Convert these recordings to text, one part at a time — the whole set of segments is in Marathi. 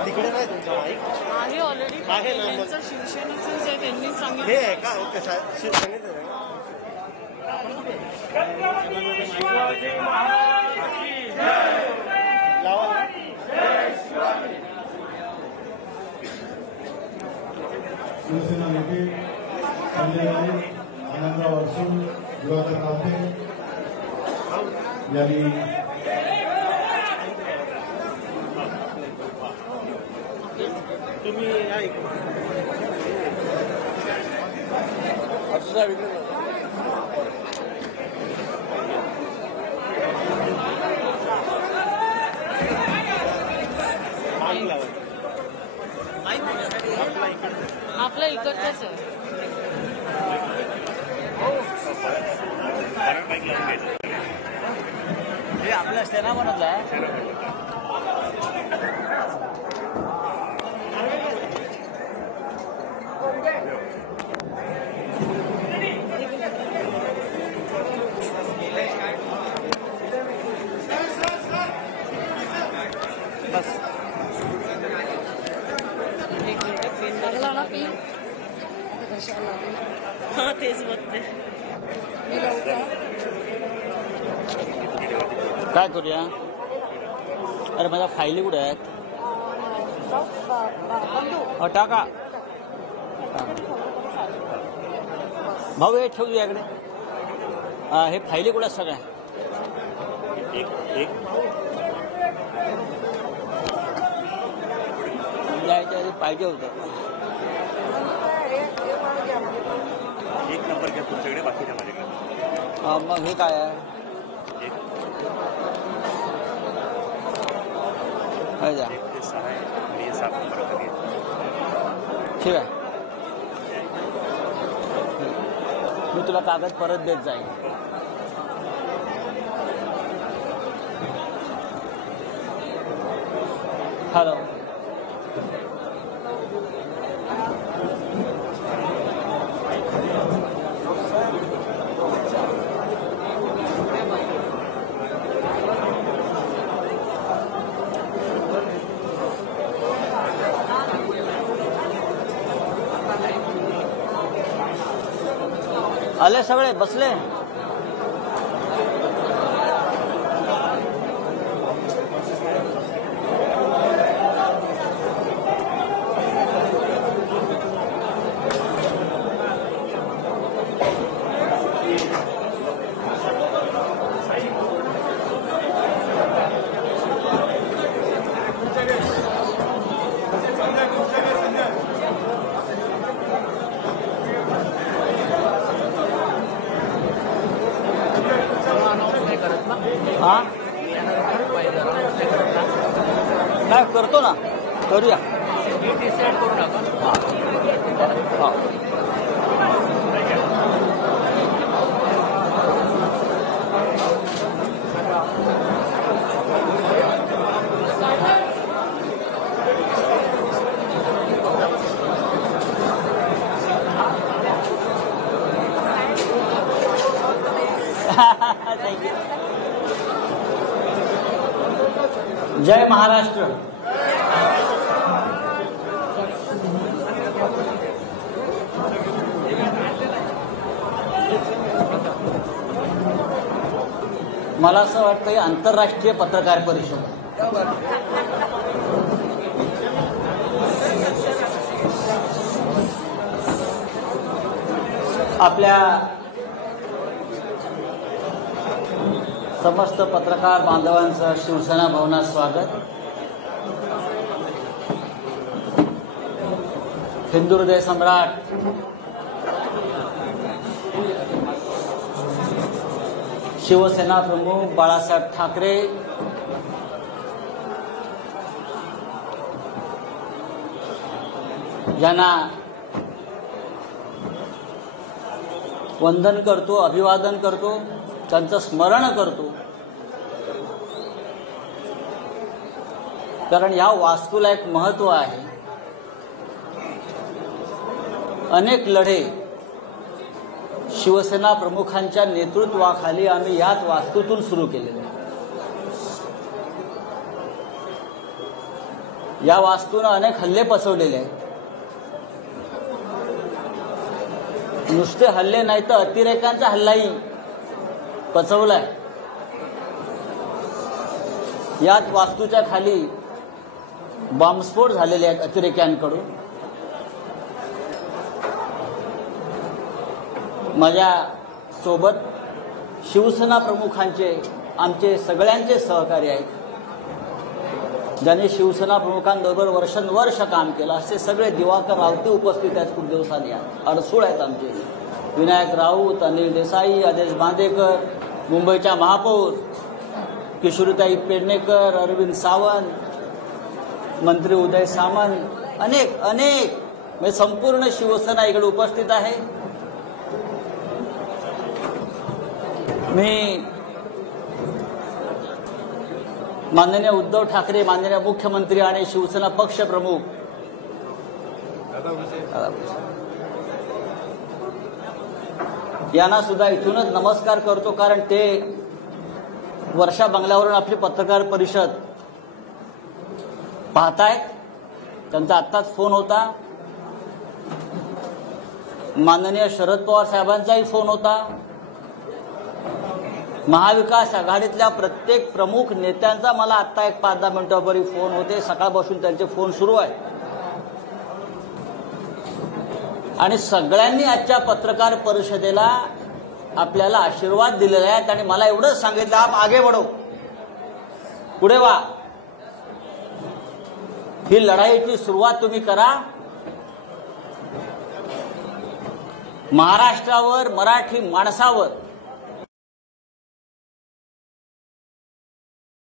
तिकडे नाही तुमचा माईक आहे ऑलरेडी आहे ना त्यांचं शिवसेनेचंच आहे त्यांनी सांगितलं हे आहे का ओके शिवसेनेचं आहे लावा शिवसेना नेते संजय आनंदराव अडसूळ दिवाकर रावते यांनी तुम्ही आपल्या इकडचंच आहे हे आपल्या सेनामधला बस लागला ना पी हा तेच बघते काय करूया अरे माझ्या फायली कुठे आहेत टाका भाऊ हे ठेवू याकडे हे फायली कुठे सगळ्या यायच्या आधी पाहिजे होतं एक नंबर घ्या तुमच्याकडे बाकीच्या माझ्याकडे मग हे काय आहे ठीक आहे मी तुला कागद परत देत जाईल हॅलो आले सगळे बसले हाँ काय करतो ना करूया हाँ थैंक यू जय महाराष्ट्र मला असं वाटतं आंतरराष्ट्रीय पत्रकार परिषद आपल्या समस्त पत्रकार बांधवांचं शिवसेना भवनात स्वागत हिंदू हृदय सम्राट शिवसेना प्रमुख बाळासाहेब ठाकरे यांना वंदन करतो अभिवादन करतो त्यांचं स्मरण करतो कारण या वास्तूला एक महत्व आहे अनेक लढे शिवसेना प्रमुखांच्या नेतृत्वाखाली आम्ही याच वास्तूतून सुरू केलेले या वास्तूनं अनेक हल्ले पचवलेले आहेत. नुसते हल्ले नाही तर अतिरेकांचा हल्लाही पचवलाय. याच वास्तूच्या खाली बॉम्बस्फोट झालेले आहेत अतिरेक्यांकडून. माझ्या सोबत शिवसेना प्रमुखांचे आमचे सगळ्यांचे सहकारी आहेत, ज्यांनी शिवसेना प्रमुखांबरोबर वर्षानुवर्ष काम केलं. असे सगळे दिवाकर रावते उपस्थित आहेत. खूप दिवसांनी अडसूळ आहेत आमचे. विनायक राऊत, अनिल देसाई, आदेश बांदेकर, मुंबईच्या महापौर किशोरीताई पेडणेकर, अरविंद सावंत, मंत्री उदय सामंत, अनेक म्हणजे संपूर्ण शिवसेना इकडे उपस्थित आहे. मी माननीय उद्धव ठाकरे, माननीय मुख्यमंत्री आणि शिवसेना पक्ष प्रमुख यांना सुद्धा इथूनच नमस्कार करतो, कारण ते वर्षा बंगल्यावरून आपली पत्रकार परिषद पाहतायत. त्यांचा आत्ताच फोन होता. माननीय शरद पवार साहेबांचाही फोन होता. महाविकास आघाडीतल्या प्रत्येक प्रमुख नेत्यांचा मला आत्ता एक 5-10 मिनिटांपूर्वी फोन होते. सकाळपासून त्यांचे फोन सुरू आहेत आणि सगळ्यांनी आजच्या पत्रकार परिषदेला आपल्याला आशीर्वाद दिलेले आहेत आणि मला एवढंच सांगितलं, आप आगे बढो, पुढे वा, ही लढाईची सुरुवात तुम्ही करा. महाराष्ट्रावर, मराठी माणसावर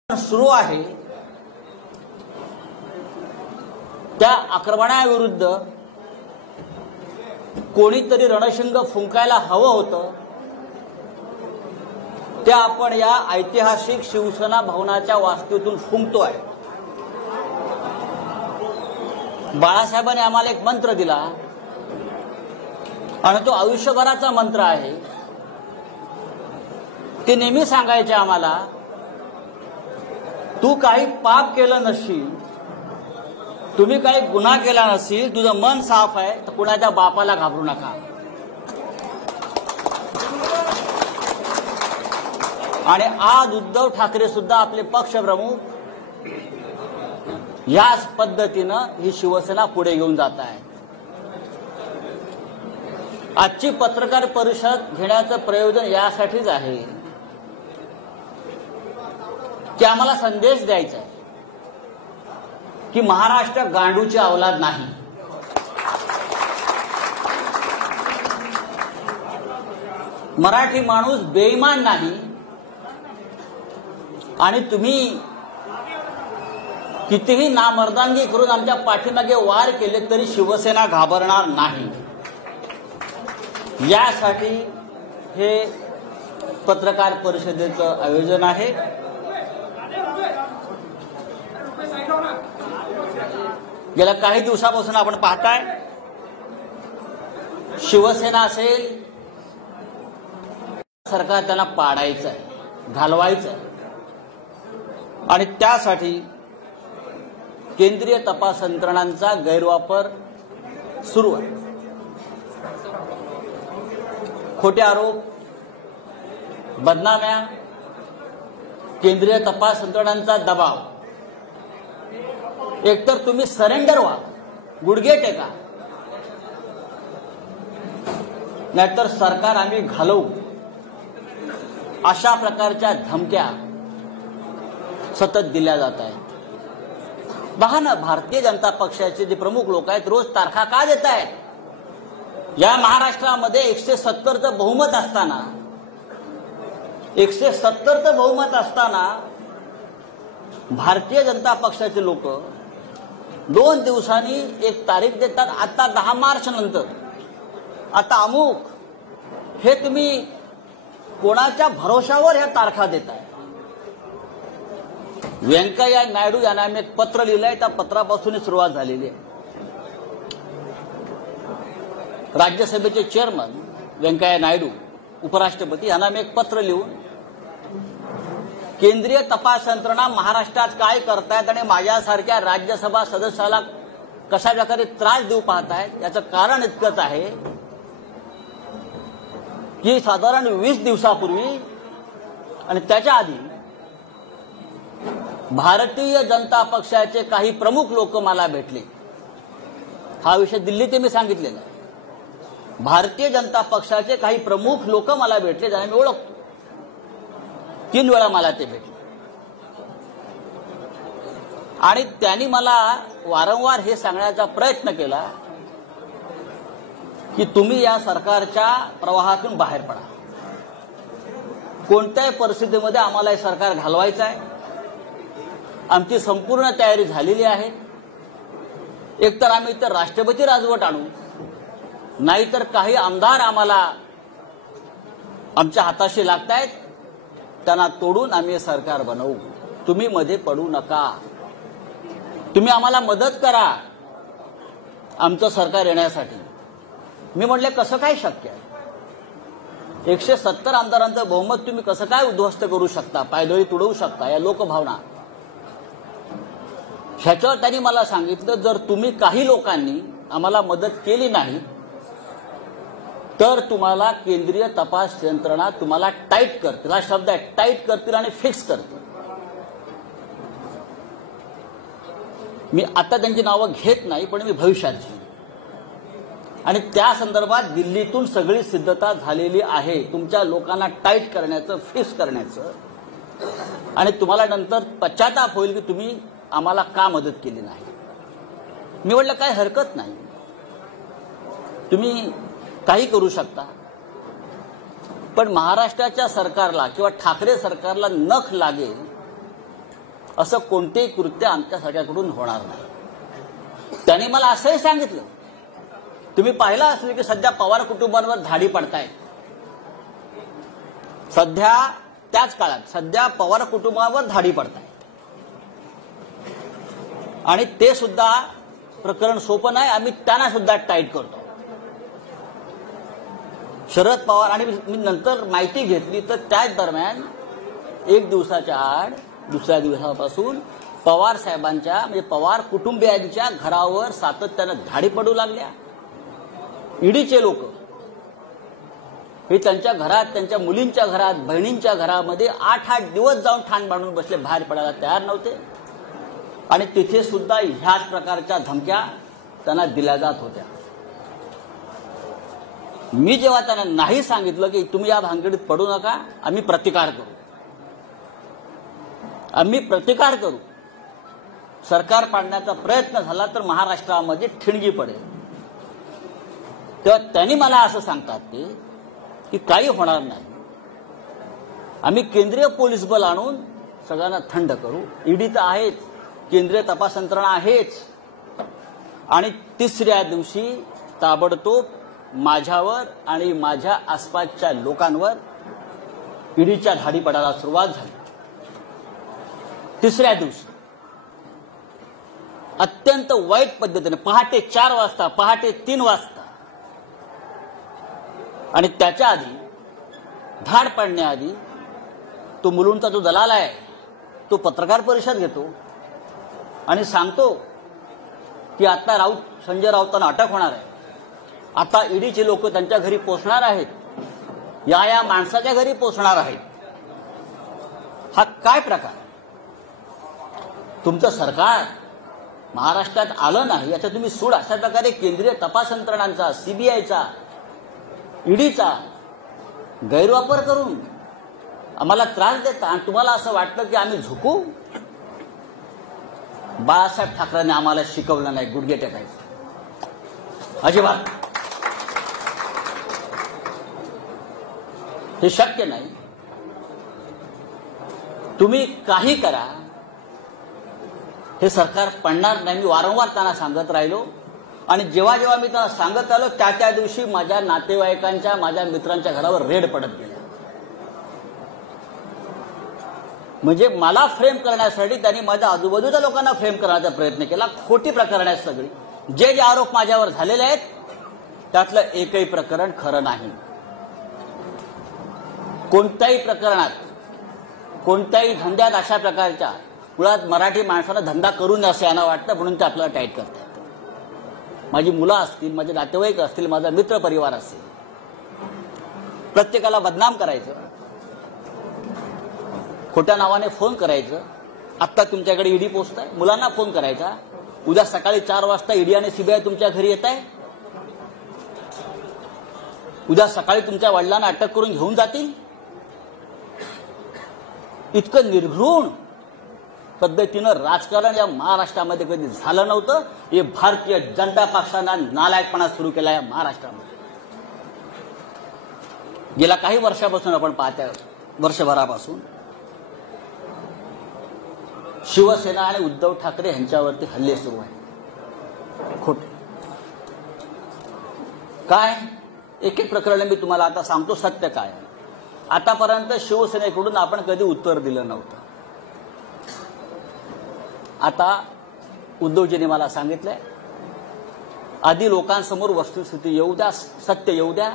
सुरू आहे त्या आक्रमणाविरुद्ध कोणीतरी रणशिंग फुंकायला हवं होतं. ते आपण या ऐतिहासिक शिवसेना भवनाच्या वास्तूतून फुंकतोय. बाळासाहेबांनी आम्हाला एक मंत्र दिला आणि तो आयुष्यभराचा मंत्र आहे. ते नेहमी सांगायचे आम्हाला, तू काही पाप केलं नसशील, तुम्ही काही गुन्हा केला नसेल, तुझं मन साफ आहे, तर कुणाच्या बापाला घाबरू नका. आणि आज उद्धव ठाकरे सुद्धा आपले पक्षप्रमुख याच पद्धतीनं ही शिवसेना पुढे घेऊन जात आहे. आजची पत्रकार परिषद घेण्याचं प्रयोजन यासाठीच आहे की आम्हाला संदेश द्यायचा आहे की महाराष्ट्र गांडूची औलाद नाही. मराठी माणूस बेईमान नाही आणि तुम्ही कितीही नामर्दांगी करून आमच्या पाठीमागे वार केले तरी शिवसेना घाबरणार नाही. यासाठी हे पत्रकार परिषदेचं आयोजन आहे. गेल्या काही दिवसापासून आपण पाहताय, शिवसेना असेल, सरकार त्यांना पाडायचं आहे, घालवायचं आहे आणि त्यासाठी केंद्रीय तपास यंत्रणांचा गैरवापर सुरू आहे. खोटे आरोप, बदनाम्या, केंद्रीय तपास यंत्रणांचा दबाव. एकतर तुम्ही सरेंडर व्हा, गुडघे टेका, नाहीतर सरकार आम्ही घालवू, अशा प्रकारच्या धमक्या सतत दिल्या जात आहेत. पहा ना, भारतीय जनता पक्षाचे जे प्रमुख लोक आहेत रोज तारखा का देत आहेत? या महाराष्ट्रामध्ये 170चं बहुमत असताना, 170चं बहुमत असताना भारतीय जनता पक्षाचे लोक 2 दिवसांनी एक तारीख देतात. आता 10 मार्च नंतर, आता अमुक, हे तुम्ही कोणाच्या भरोशावर ह्या तारखा देताय? व्यंकय्या नायडू यांना आम्ही एक पत्र लिहिलंय, त्या पत्रापासून सुरुवात झालेली आहे. राज्यसभेचे चेअरमन व्यंकय्या नायडू, उपराष्ट्रपती यांना आम्ही एक पत्र लिहून केंद्रीय तपास यंत्रणा महाराष्ट्रात काय करतायत आणि माझ्यासारख्या राज्यसभा सदस्याला कशा प्रकारे त्रास देऊ पाहतायत याचं कारण इतकंच आहे की साधारण 20 दिवसापूर्वी आणि त्याच्या आधी भारतीय जनता पक्षाचे काही प्रमुख लोक मला भेटले. हा विषय दिल्लीत मी सांगितलेला आहे. भारतीय जनता पक्षाचे काही प्रमुख लोक मला भेटले, ज्यांना मी ओळखतो. 3 वेळा मला ते भेटले आणि त्यांनी मला वारंवार हे सांगण्याचा प्रयत्न केला की तुम्ही या सरकारच्या प्रवाहातून बाहेर पडा. कोणत्याही परिस्थितीमध्ये आम्हाला हे सरकार घालवायचं आहे. आमची संपूर्ण तयारी झालेली आहे. एकतर आम्ही तर राष्ट्रपती राजवट आणू, नाहीतर काही आमदार आम्हाला आमच्या हाताशी लागतायत, त्यांना तोडून आम्ही सरकार बनवू. तुम्ही मध्ये पडू नका. तुम्ही आम्हाला मदत करा आमचं सरकार येण्यासाठी. मी म्हटले कसं काय शक्य आहे? 170 आमदारांचं बहुमत तुम्ही कसं काय उद्ध्वस्त करू शकता, पायदळी तुडवू शकता? या लोकभावना. ह्याच्यावर त्यांनी मला सांगितलं जर तुम्ही काही लोकांनी आम्हाला मदत केली नाही तर तुम्हाला केंद्रीय तपास यंत्रणा तुम्हाला टाईट करतील. हा शब्द आहे, टाईट करतील आणि फिक्स करतील. मी आता त्यांची नावं घेत नाही, पण मी भविष्यात घेईन. आणि त्या संदर्भात दिल्लीतून सगळी सिद्धता झालेली आहे तुमच्या लोकांना टाईट करण्याचं, फिक्स करण्याचं. आणि तुम्हाला नंतर पश्चाताप होईल की तुम्ही आम्हाला का मदत केली नाही. मी म्हटलं काय हरकत नाही, तुम्ही काही करू शकता, पण महाराष्ट्राच्या सरकारला किंवा ठाकरे सरकारला नख लागेल असं कोणतेही कृत्य आमच्या सगळ्याकडून होणार नाही. त्यांनी मला असंही सांगितलं, तुम्ही पाहिलं असेल की सध्या पवार कुटुंबांवर धाडी पडतायत. सध्या त्याच काळात सध्या पवार कुटुंबावर धाडी पडतायत आणि ते सुद्धा प्रकरण सोपं नाही. आम्ही त्यांना सुद्धा टाईट करतो. शरद पवार आणि मी नंतर माहिती घेतली तर त्याच दरम्यान 1 दिवसाच्या आड दुसऱ्या दिवसापासून पवार साहेबांच्या म्हणजे पवार कुटुंबियांच्या घरावर सातत्यानं धाडी पडू लागल्या. ईडीचे लोक हे त्यांच्या घरात, त्यांच्या मुलींच्या घरात, बहिणींच्या घरामध्ये 8-8 दिवस जाऊन ठाण बांधून बसले, बाहेर पडायला तयार नव्हते. आणि तिथे सुद्धा ह्याच प्रकारच्या धमक्या त्यांना दिल्या जात होत्या. मी जेव्हा त्यांना नाही सांगितलं की तुम्ही या भानगडीत पडू नका, आम्ही प्रतिकार करू, आम्ही प्रतिकार करू, सरकार पाडण्याचा प्रयत्न झाला तर महाराष्ट्रामध्ये ठिणगी पडेल, तेव्हा त्यांनी मला असं सांगतात ते की काही होणार नाही, आम्ही केंद्रीय पोलीस बल आणून सगळ्यांना थंड करू. ईडी तर आहेच, केंद्रीय तपास यंत्रणा आहेच. आणि तिसऱ्या दिवशी ताबडतोब माझ्यावर आणि माझ्या आसपासच्या लोकांवर ईडीच्या धाडी पडायला सुरुवात झाली. तिसऱ्या दिवशी अत्यंत वाईट पद्धतीने पहाटे 4 वाजता, पहाटे 3 वाजता आणि त्याच्या आधी धाड पडण्याआधी तो मुलुंडचा जो दलाल आहे तो पत्रकार परिषद घेतो आणि सांगतो की आता संजय राऊतांना अटक होणार आहे, आता ईडीचे लोक त्यांच्या घरी पोहोचणार आहेत, या माणसाच्या घरी पोहोचणार आहेत. हा काय प्रकार? तुमचं सरकार महाराष्ट्रात आलं नाही याचा तुम्ही सूड अशा प्रकारे केंद्रीय तपास यंत्रणांचा, सीबीआयचा, ईडीचा गैरवापर करून आम्हाला त्रास देता आणि तुम्हाला असं वाटतं की आम्ही झुकू. बाळासाहेब ठाकरेंनी आम्हाला शिकवलं नाही गुडघे टेकायचं, अजिबात. हे शक्य नाही. तुम्ही काही करा, हे सरकार पडणार नाही. मी वारंवार त्यांना सांगत राहिलो आणि जेव्हा जेव्हा मी त्यांना सांगत आलो त्या दिवशी माझ्या नातेवाईकांच्या, माझ्या मित्रांच्या घरावर रेड पडत गेल्या. म्हणजे मला फ्रेम करण्यासाठी त्यांनी माझ्या आजूबाजूच्या लोकांना फ्रेम करण्याचा प्रयत्न केला. खोटी प्रकरण आहेत सगळी. जे आरोप माझ्यावर झालेले आहेत त्यातलं एकही प्रकरण खरं नाही. कोणत्याही प्रकरणात कोणत्याही धंद्यात अशा प्रकारच्या मुळात मराठी माणसाला धंदा करू नये असं यांना वाटतं, म्हणून ते आपल्याला टाईट करतात. माझी मुलं असतील, माझे नातेवाईक असतील, माझा मित्र परिवार असेल, प्रत्येकाला बदनाम करायचं, खोट्या नावाने फोन करायचं. आत्ता तुमच्याकडे ईडी पोस्ट आहे, मुलांना फोन करायचा, उद्या सकाळी 4 वाजता ईडी आणि सीबीआय तुमच्या घरी येत आहे, उद्या सकाळी तुमच्या वडिलांना अटक करून घेऊन जातील. इतकं निर्घृण पद्धतीनं राजकारण या महाराष्ट्रामध्ये कधी झालं नव्हतं. हे भारतीय जनता पक्षानं नालायकपणा सुरू केला या महाराष्ट्रामध्ये. गेल्या काही वर्षापासून आपण पाहतोय, वर्षभरापासून शिवसेना आणि उद्धव ठाकरे यांच्यावरती हल्ले सुरू आहेत. खोटे काय एक एक प्रकरण मी तुम्हाला आता सांगतो. सत्य काय, आतापर्यंत शिवसेनेकडून आपण कधी उत्तर दिलं नव्हतं. आता उद्धवजींनी मला सांगितलंय, आधी लोकांसमोर वस्तुस्थिती येऊ द्या, सत्य येऊ द्या,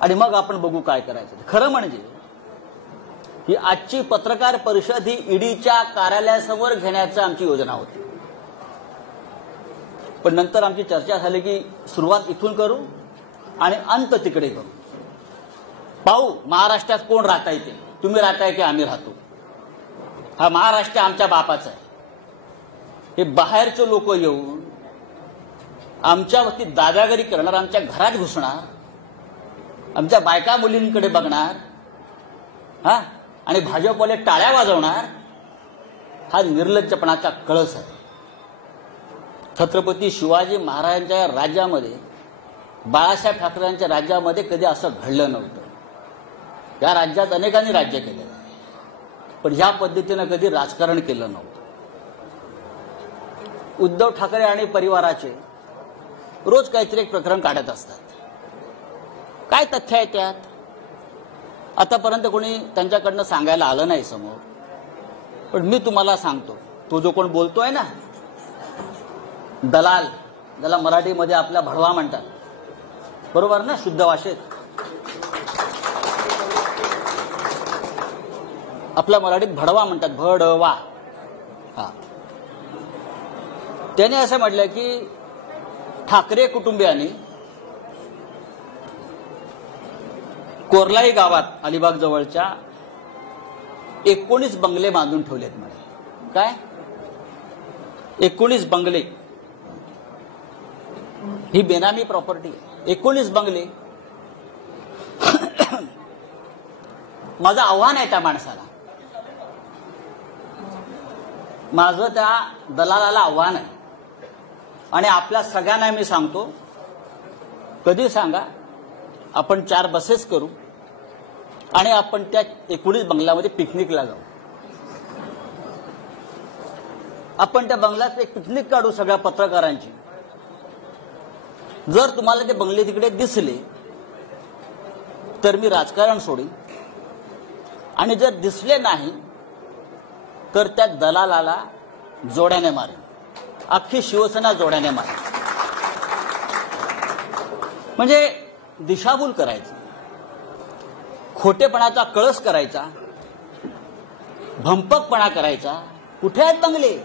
आणि मग आपण बघू काय करायचं. खरं म्हणजे ही आजची पत्रकार परिषद ही ईडीच्या कार्यालयासमोर घेण्याची आमची योजना होती. पण नंतर आमची चर्चा झाली की सुरुवात इथून करू आणि अंत तिकडे करू. पाहू महाराष्ट्रात कोण राहता येते, तुम्ही राहताय की आम्ही राहतो. हा महाराष्ट्र आमच्या बापाचा आहे. हे बाहेरचे लोक येऊन आमच्यावरती दादागिरी करणार, आमच्या घरात घुसणार, आमच्या बायका मुलींकडे बघणार, हा, आणि भाजपवाले टाळ्या वाजवणार, हा निर्लज्जपणाचा कळस आहे. छत्रपती शिवाजी महाराजांच्या राज्यामध्ये, बाळासाहेब ठाकरेंच्या राज्यामध्ये कधी असं घडलं नव्हतं. या राज्यात अनेकांनी राज्य केलेलं आहे, पण ह्या पद्धतीनं कधी राजकारण केलं नव्हतं. उद्धव ठाकरे आणि परिवाराचे रोज काहीतरी एक प्रकरण काढत असतात. काय तथ्य आहे त्यात? आतापर्यंत कोणी त्यांच्याकडनं सांगायला आलं नाही समोर, पण मी तुम्हाला सांगतो. तो जो कोण बोलतोय ना, दलाल, ज्याला मराठीमध्ये आपला भडवा म्हणतात, बरोबर ना, शुद्ध भाषेत आपल्या मराठीत भडवा म्हणतात, भडवा. हा, त्याने असं म्हटलं की ठाकरे कुटुंबियांनी कोरलाई गावात अलिबाग जवळच्या 19 बंगले बांधून ठेवलेत म्हणे. काय 19 बंगले? ही बेनामी प्रॉपर्टी आहे. 19 बंगले. माझं आव्हान आहे त्या माणसाला, माझं त्या दलालाला आव्हान आहे, आणि आपल्या सगळ्यांना मी सांगतो, कधी सांगा आपण 4 बसेस करू आणि आपण त्या 19 बंगल्यामध्ये पिकनिकला जाऊ. आपण त्या बंगल्यात एक पिकनिक काढू सगळ्या पत्रकारांची. जर तुम्हाला ते बंगले तिकडे दिसले तर मी राजकारण सोडीन, आणि जर दिसले नाही तर त्या दलालाला जोड्याने मारेन. अख्खी शिवसेना जोड्याने मारेन. म्हणजे दिशाभूल करायची, खोटेपणाचा कळस करायचा, भंपकपणा करायचा. कुठे आहेत बंगले?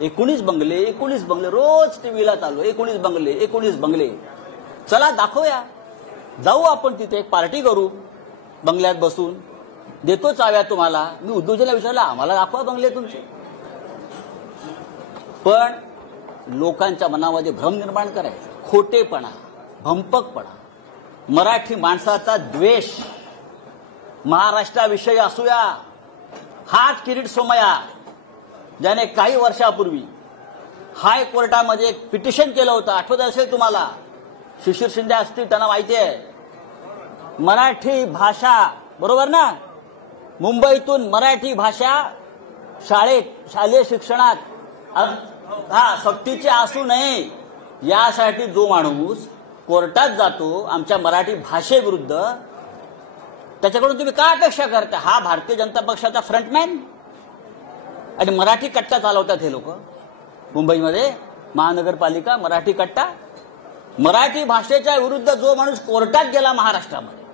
19 बंगले, 19 बंगले. रोज टीव्हीला चालू 19 बंगले, 19 बंगले. चला दाखवूया, जाऊ आपण तिथे एक पार्टी करू, बंगल्यात बसून देतो चाव्या तुम्हाला. मी उद्धवजीला विचारलं, आम्हाला दाखवा बंगले तुमचे. पण लोकांच्या मनामध्ये भ्रम निर्माण करायचा, खोटेपणा, भंपकपणा, मराठी माणसाचा द्वेष, महाराष्ट्राविषयी असूया. हाच किरीट सोमय्या ज्याने काही वर्षापूर्वी हायकोर्टामध्ये एक पिटिशन केलं होतं, आठवत असेल तुम्हाला, शिशिर शिंदे असतील, त्यांना माहिती आहे. मराठी भाषा, बरोबर ना, मुंबईतून मराठी भाषा शालेय शिक्षणात सक्तीची असू नये यासाठी जो माणूस कोर्टात जातो आमच्या मराठी भाषेविरुद्ध, त्याच्याकडून तुम्ही काय अपेक्षा करता? हा भारतीय जनता पक्षाचा फ्रंटमॅन, आणि मराठी कट्टा चालवतात हे लोक मुंबईमध्ये, महानगरपालिका मराठी कट्टा. मराठी भाषेच्या विरुद्ध जो माणूस कोर्टात गेला महाराष्ट्रामध्ये,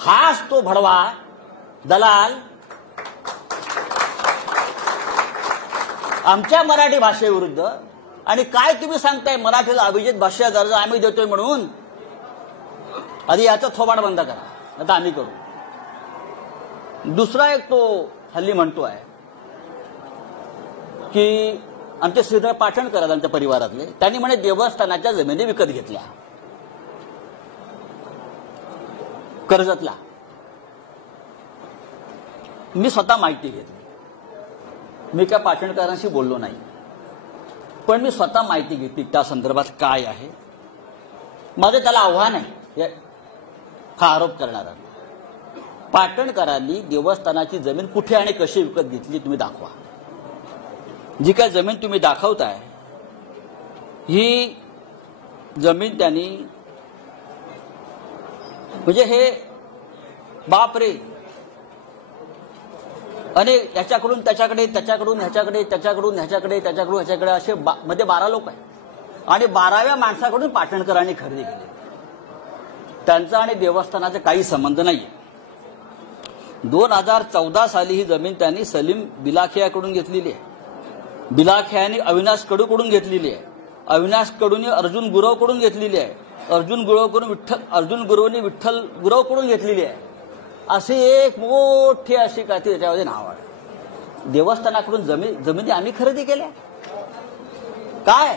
हाच तो भडवा, दलाल, आमच्या मराठी भाषेविरुद्ध, आणि काय तुम्ही सांगताय मराठीला अभिजात भाषा दर्जा आम्ही देतोय म्हणून? आधी याचा थोबाड बंद करा, आता आम्ही करू. दुसरा एक तो हल्ली म्हणतो आहे की आमचे श्रीधर पाटणकर आमच्या परिवारातले, त्यांनी म्हणे देवस्थानाच्या जमिनी विकत घेतल्या कर्जतला. मी स्वतः माहिती घेतली. मी काय पाटणकरांशी बोललो नाही, पण मी स्वतः माहिती घेतली त्या संदर्भात काय आहे. माझं त्याला आव्हान आहे हा आरोप करणारा. पाटणकरांनी देवस्थानाची जमीन कुठे आणि कशी विकत घेतली तुम्ही दाखवा. जी काय जमीन तुम्ही दाखवताय ही जमीन त्यांनी, म्हणजे हे बापरे, आणि याच्याकडून त्याच्याकडे, त्याच्याकडून ह्याच्याकडे, त्याच्याकडून ह्याच्याकडे, त्याच्याकडून ह्याच्याकडे असे मध्ये 12 लोक आहेत आणि 12व्या माणसाकडून पाटणकरांनी खरेदी केली. त्यांचा आणि देवस्थानाचा काही संबंध नाहीये. 2014 साली ही जमीन त्यांनी सलीम बिलाखियाकडून घेतलेली आहे. बिलाखियाने अविनाश कडूकडून घेतलेली आहे. अविनाश कडूने अर्जुन गुरवकडून घेतलेली आहे. अर्जुन गुरवने विठ्ठल गुरवकडून घेतलेली आहे. असे एक मोठी अशी काय त्याच्यामध्ये नाव आहे. देवस्थानाकडून जमिनी आम्ही खरेदी केल्या. काय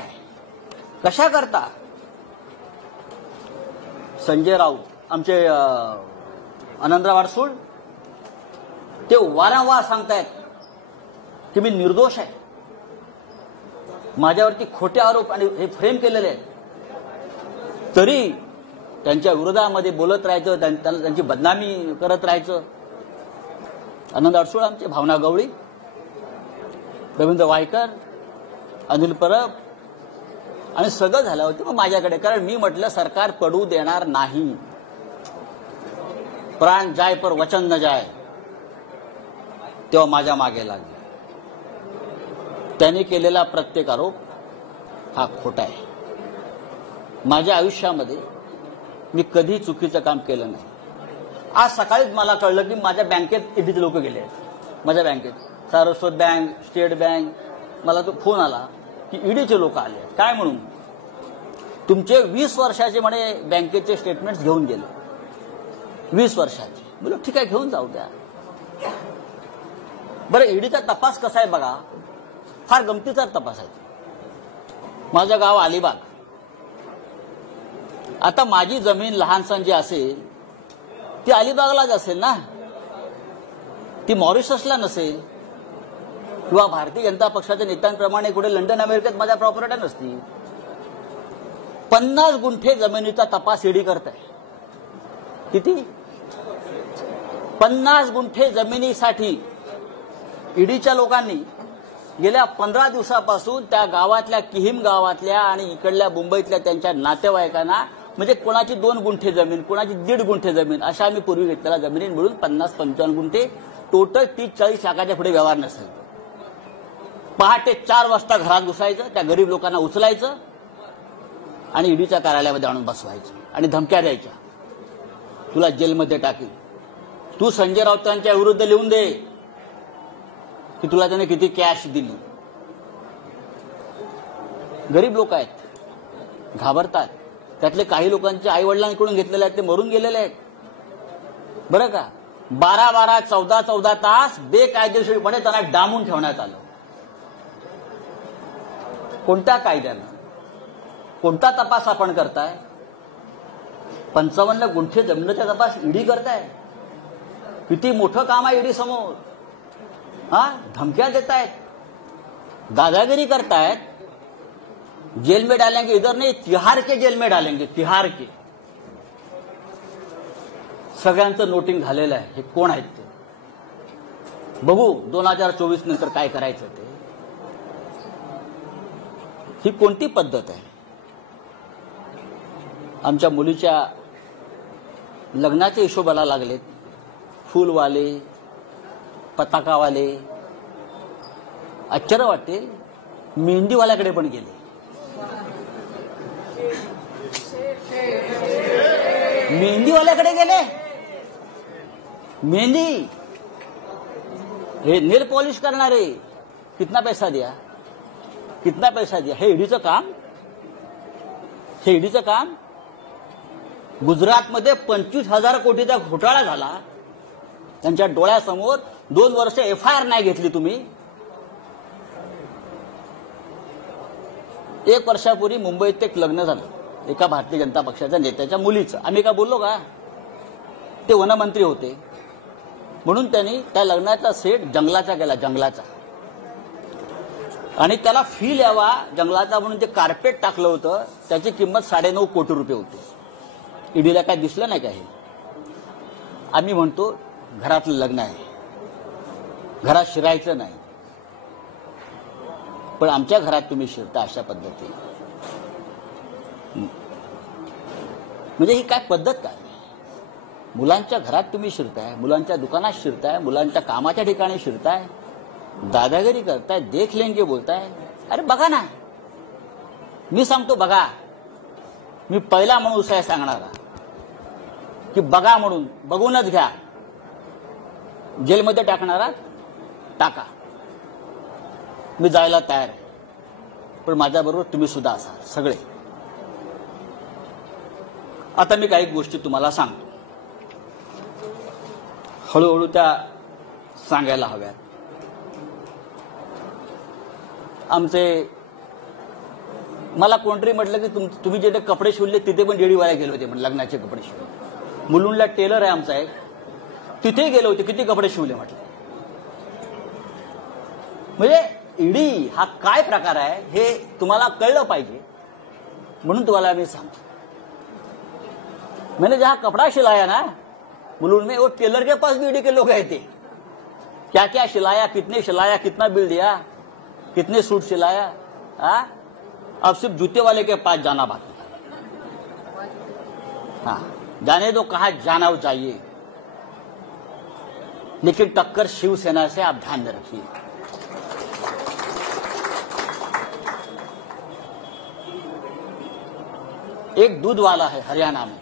कशा करता? संजय राऊत आमचे आनंदराव अडसूळ ते वारंवार सांगतायत की मी निर्दोष आहे, माझ्यावरती खोटे आरोप आणि हे फ्रेम केलेले आहेत, तरी त्यांच्या विरोधामध्ये बोलत राहायचं, त्यांची बदनामी करत राहायचं. आनंद अडसूळ आमचे, भावना गवळी, रवींद्र वायकर, अनिल परब आणि सगळं झालं होतं मग माझ्याकडे. कारण मी म्हटलं सरकार पडू देणार नाही, प्राण जाय पर वचन न जाय. तेव्हा माझ्या मागे लागले. त्यांनी केलेला प्रत्येक आरोप हा खोटा आहे. माझ्या आयुष्यामध्ये मी कधी चुकीचं काम केलं नाही. आज सकाळीच मला कळलं की माझ्या बँकेत ईडीचे लोक गेले आहेत. माझ्या बँकेत सारस्वत बँक, स्टेट बँक, मला तो फोन आला की ईडीचे लोक आले. काय म्हणून? तुमचे 20 वर्षाचे म्हणे बँकेचे स्टेटमेंट्स घेऊन गेले. 20 वर्षाचे. बोलो ठीक आहे, घेऊन जाऊ द्या. बरं, ईडीचा तपास कसा आहे बघा, फार गमतीचा तपास आहे. माझं गाव अलिबाग. आता माझी जमीन लहानसण जी असेल ती अलिबागलाच असेल ना, ती मॉरिशसला नसेल, किंवा भारतीय जनता पक्षाच्या नेत्यांप्रमाणे कुठे लंडन अमेरिकेत माझ्या प्रॉपर्ट्या नसतील. 50 गुंठे जमिनीचा तपास ईडी करताय. किती? 50 गुंठे जमिनीसाठी ईडीच्या लोकांनी गेल्या 15 दिवसापासून त्या गावातल्या, किहीम गावातल्या आणि इकडल्या मुंबईतल्या त्यांच्या नातेवाईकांना, म्हणजे कोणाची 2 गुंठे जमीन, कोणाची 1.5 गुंठे जमीन, अशा आम्ही पूर्वी घेतलेल्या जमिनी मिळून 50-55 गुंठे, टोटल 30-40 लाखाच्या पुढे व्यवहार नसेल. पहाटे 4 वाजता घरात घुसायचं, त्या गरीब लोकांना उचलायचं आणि ईडीच्या कार्यालयामध्ये आणून बसवायचं आणि धमक्या द्यायच्या, तुला जेलमध्ये टाकील, तू संजय राऊतांच्या विरुद्ध लिहून दे की तुला त्याने किती कॅश दिली. गरीब लोक आहेत, घाबरतात. त्यातले काही लोकांचे आई वडिलांकडून घेतलेले आहेत, ते मरून गेलेले आहेत. बरं का? 12-12, 14-14 तास बेकायदेशीरपणे त्यांना डांबून ठेवण्यात आलं. कोणत्या कायद्यानं? कोणता तपास आपण करताय? 55 गुंठे जमिनीचा तपास ईडी करताय. किती मोठं काम आहे ईडी समोर. धमक्या देतायत, दादागिरी करतायत. जेल में डालेंगे, इधर नहीं, तिहार के जेल में डालेंगे, तिहार के. सगळ्यांचं नोटिंग झालेलं आहे. हे कोण आहेत ते बघू 2024 नंतर काय करायचं ते. ही कोणती पद्धत आहे? आमच्या मुलीच्या लग्नाचे हिशोबाला लागलेत. फुलवाले, पताकावाले. आश्चर्य वाटेल, मेहंदीवाल्याकडे पण गेले. मेहंदीवाल्याकडे गेले. मेहंदी, हे नेल पॉलिश करणारे, कितना पैसा दिया? कितना पैसा दिया? हे ईडीचं काम, हे ईडीचं काम. गुजरातमध्ये 25,000 कोटीचा घोटाळा झाला. त्यांच्या डोळ्यासमोर 2 वर्ष FIR नाही घेतली तुम्ही. 1 वर्षापूर्वी मुंबईत एक लग्न झालं एका भारतीय जनता पक्षाच्या नेत्याच्या मुलीचं. आम्ही काय बोललो का? ते वनमंत्री होते म्हणून त्यांनी त्या लग्नाचा सेट जंगलाचा केला, जंगलाचा. आणि त्याला फील यावा जंगलाचा म्हणून ते कार्पेट टाकलं होतं. त्याची किंमत 9.5 कोटी रुपये होती. ईडीला काय दिसलं नाही का? हे आम्ही म्हणतो घरातलं लग्न आहे, घरात शिरायचं नाही, पण आमच्या घरात तुम्ही शिरता अशा पद्धतीने. म्हणजे ही काय पद्धत काय? मुलांच्या घरात तुम्ही शिरताय, मुलांच्या दुकानात शिरताय, मुलांच्या कामाच्या ठिकाणी शिरताय, दादागिरी करताय, देख लेंगे बोलताय. अरे बघा ना, मी सांगतो बघा. मी पहिला माणूस आहे सांगणारा की बघा म्हणून. बघूनच घ्या. जेलमध्ये टाकणारा टाका, मी जायला तयार आहे. पण माझ्याबरोबर तुम्ही सुद्धा असाल सगळे. आता मी काही गोष्टी तुम्हाला सांगतो, हळूहळू त्या सांगायला हव्यात. मला कोणतरी म्हटलं की तुम्ही जे कपडे शिवले तिथे पण जेडीवाला गेले होते, म्हणजे लग्नाचे कपडे शिवले. मुलुंडला टेलर आहे आमचा एक, तिथे गेले होते, किती कपडे शिवले म्हटलं. म्हणजे ईडी हा काय प्रकार आहे हे तुम्हाला कळलं पाहिजे म्हणून तुम्हाला मी सांगतो. मैंने जहां कपड़ा सिलाया ना मुलुंड में, वो टेलर के पास भी ईडी के लोग गए थे. क्या क्या सिलाया, कितने सिलाया, कितना बिल दिया, कितने सूट सिलाया. अब सिर्फ जूते वाले के पास जाना बाकी. हाँ, जाने दो कहाँ जाना चाहिए, लेकिन टक्कर शिवसेना से आप ध्यान में रखिए. एक दूध वाला है हरियाणा में,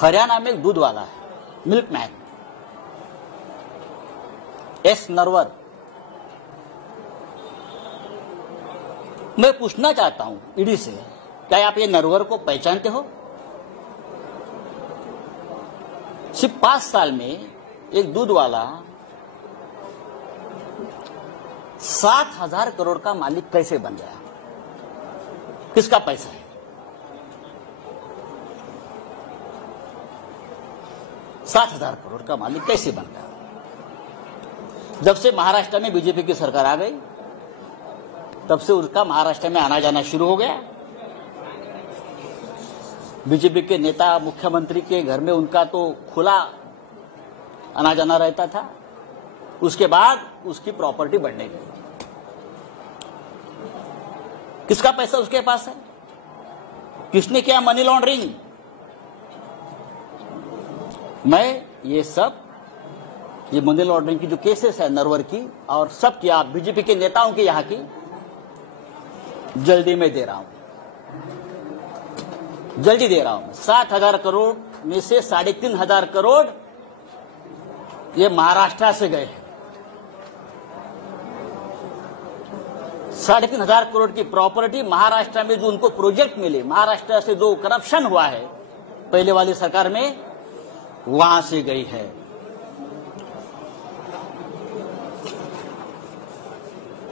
हरियाणा में एक दूध वाला है, मिल्कमैन, एस नरवर. मैं पूछना चाहता हूं ईडी से, क्या आप ये नरवर को पहचानते हो? सिर्फ 5 साल में एक दूध वाला 7,000 करोड़ का मालिक कैसे बन गया? किसका पैसा है? 7,000 करोड़ का मालिक कैसे बन गया? जब से महाराष्ट्र में बीजेपी की सरकार आ गई तब से उसका महाराष्ट्र में आना जाना शुरू हो गया. बीजेपी के नेता मुख्यमंत्री के घर में उनका तो खुला आना जाना रहता था. उसके बाद उसकी प्रॉपर्टी बढ़ने लगी. किसका पैसा उसके पास है? किसने किया मनी लॉन्ड्रिंग? मैं ये मनी लॉन्ड्रिंग की जो केसेस है नरवर की और सब की, आप बीजेपी के नेताओं की यहां की, जल्दी में दे रहा हूं, जल्दी दे रहा हूं. 7,000 करोड़ में से 3,500 करोड़ ये महाराष्ट्र से गए हैं. 3,500 करोड़ की प्रॉपर्टी महाराष्ट्र में जो उनको प्रोजेक्ट मिले, महाराष्ट्र से जो करप्शन हुआ है पहले वाली सरकार में, वहां से गई है.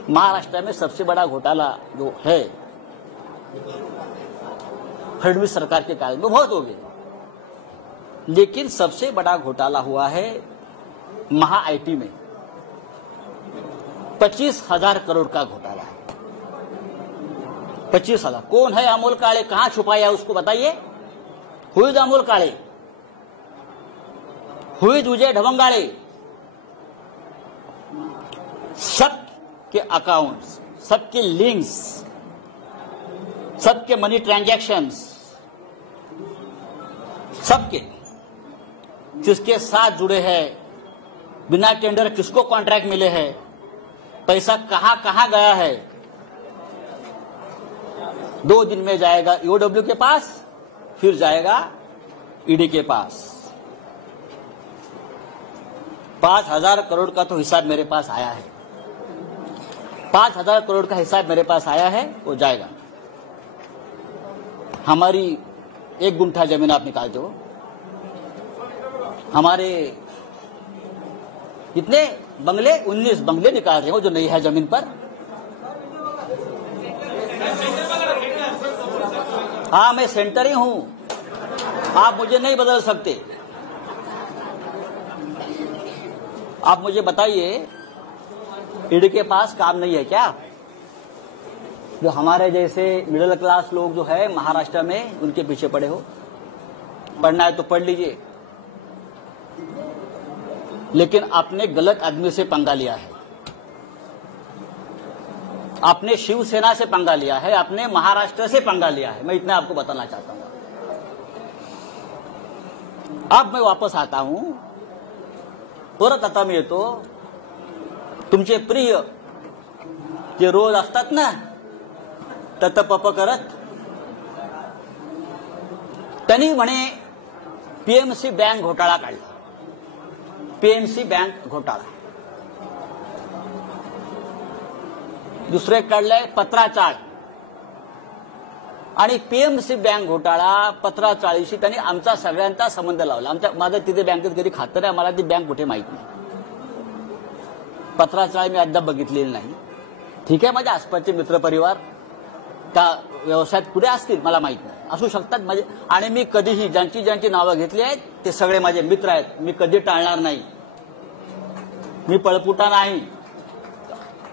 महाराष्ट्र में सबसे बड़ा घोटाला जो है फडणवीस सरकार के काल में, बहुत हो गए, लेकिन सबसे बड़ा घोटाला हुआ है महा आईटी में. 25,000 करोड़ का घोटाला है. 25,000. कौन है अमोल काळे? कहां छुपाया उसको बताइए. Who is Amol Kale? Who is Vijay Dhavangale? सबके अकाउंट्स, सबके लिंक्स, सबके मनी ट्रांजैक्शंस, सबके किसके साथ जुड़े हैं, बिना टेंडर किसको कॉन्ट्रैक्ट मिले हैं, पैसा कहां कहां गया है. 2 दिन में जाएगा ईओडब्ल्यू के पास, फिर जाएगा ईडी के पास. 5,000 करोड़ का तो हिसाब मेरे पास आया है. 5,000 करोड़ का हिसाब मेरे पास आया है, वो जाएगा। हमारी 1 गुंठा जमीन आप निकाल दो, हमारे कितने बंगले, 19 बंगले निकाल रहे हो जो नहीं है जमीन पर। हाँ, मैं सेंटर ही हूं, आप मुझे नहीं बदल सकते। आप मुझे बताइए, ईडी के पास काम नहीं है क्या? जो हमारे जैसे मिडिल क्लास लोग जो है महाराष्ट्र में, उनके पीछे पड़े हो। पढ़ना है तो पढ़ लीजिए, लेकिन आपने गलत आदमी से पंगा लिया है। आपने शिवसेना से पंगा लिया है, आपने महाराष्ट्र से पंगा लिया है। मैं इतना आपको बताना चाहता हूं। अब मैं वापस आता हूं, परत आता मी येतो। तुमचे प्रिय जे रोज असतात ना ततपप करत, त्यांनी म्हणे पीएमसी बँक घोटाळा काढला, पीएमसी बँक घोटाळा। दुसरे काढलंय पत्राचाळ, आणि पीएमसी बँक घोटाळा पत्राचाळीशी त्यांनी आमचा सगळ्यांचा संबंध लावला। माझं तिथे बँकेत कधी खातं नाही, मला ती बँक कुठे माहित नाही। पत्राचाळ मी अद्याप बघितलेली नाही। ठीक आहे, माझ्या आसपासचे मित्रपरिवार त्या व्यवसायात पुढे असतील, मला माहित नाही, असू शकतात माझे। आणि मी कधीही ज्यांची ज्यांची नावं घेतली आहेत ते सगळे माझे मित्र आहेत, मी कधी टाळणार नाही, मी पळपुटा नाही,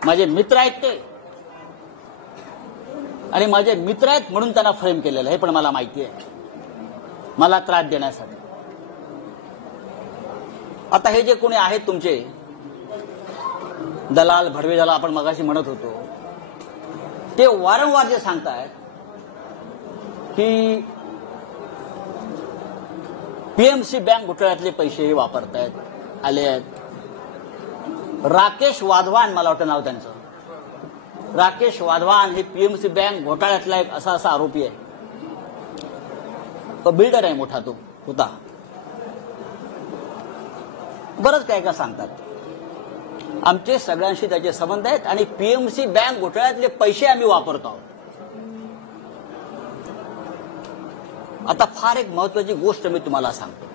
माझे मित्र आहेत ते, आणि माझे मित्र आहेत म्हणून त्यांना फ्रेम केलेलं हे पण मला माहिती आहे, मला त्रास देण्यासाठी। आता हे जे कोणी आहेत तुमचे दलाल भडवे, ज्याला आपण मगाशी म्हणत होतो, ते वारंवार जे सांगतायत की पीएमसी बँक घोटाळ्यातले पैसे वापरतायत, आले आहेत। राकेश वाधवान, मला वाटतं नाव त्यांचं, राकेश वाधवान हे पीएमसी बँक घोटाळ्यातला एक असा आरोपी आहे। तो बिल्डर आहे मोठा, तो होता। बरंच काय काय सांगतात, आमचे सगळ्यांशी त्याचे संबंध आहेत, आणि पीएमसी बँक घोटाळ्यातले पैसे आम्ही वापरतो आहोत। आता फार एक महत्वाची गोष्ट मी तुम्हाला सांगतो।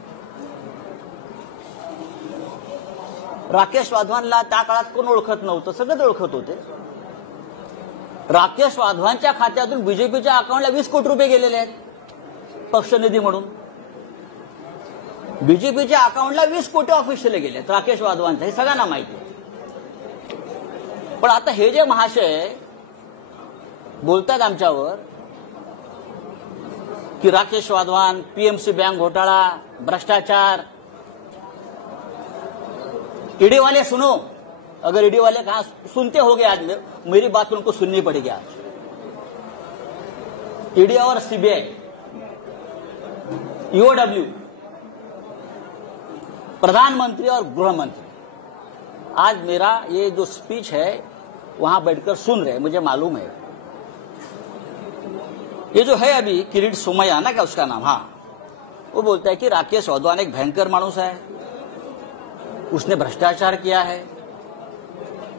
राकेश वाधवानला त्या काळात कोण ओळखत नव्हतं, सगळेच ओळखत होते। राकेश वाधवानच्या खात्यातून बीजेपीच्या अकाउंटला 20 कोटी रुपये गेलेले आहेत पक्षनिधी म्हणून। बीजेपीच्या अकाउंटला 20 कोटी ऑफिशियली गेले राकेश वाधवानचे, हे सगळ्यांना माहिती आहे। पण आता हे जे महाशय बोलतात आमच्यावर कि राकेश वाधवान, पीएमसी बैंक घोटाला, भ्रष्टाचार, ईडी वाले सुनो, अगर ईडी वाले कहा सुनते होगे आज मेरी बात उनको सुननी पड़ेगी आज। ईडी और सीबीआई, ईओडब्ल्यू, प्रधानमंत्री और गृह मंत्री आज मेरा ये जो स्पीच है वहां बैठकर सुन रहे, मुझे मालूम है। ये जो है अभी किरीट सोमैया ना, क्या उसका नाम, हाँ, वो बोलता है कि राकेश वाधवान एक भयंकर मानुस है, उसने भ्रष्टाचार किया है,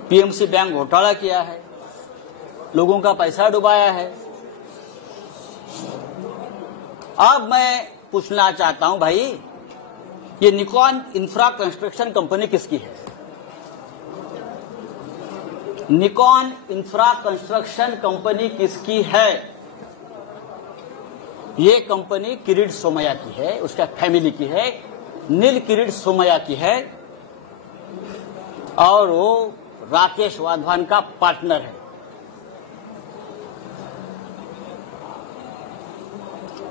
पीएमसी बैंक घोटाला किया है, लोगों का पैसा डुबाया है। अब मैं पूछना चाहता हूं भाई, ये निकॉन इंफ्रा कंस्ट्रक्शन कंपनी किसकी है? निकॉन इंफ्रा कंस्ट्रक्शन कंपनी किसकी है? ये कंपनी किरीट सोमैया की है, उसका फैमिली की है, नील किरीट सोमैया की है, और वो राकेश वाधवान का पार्टनर है।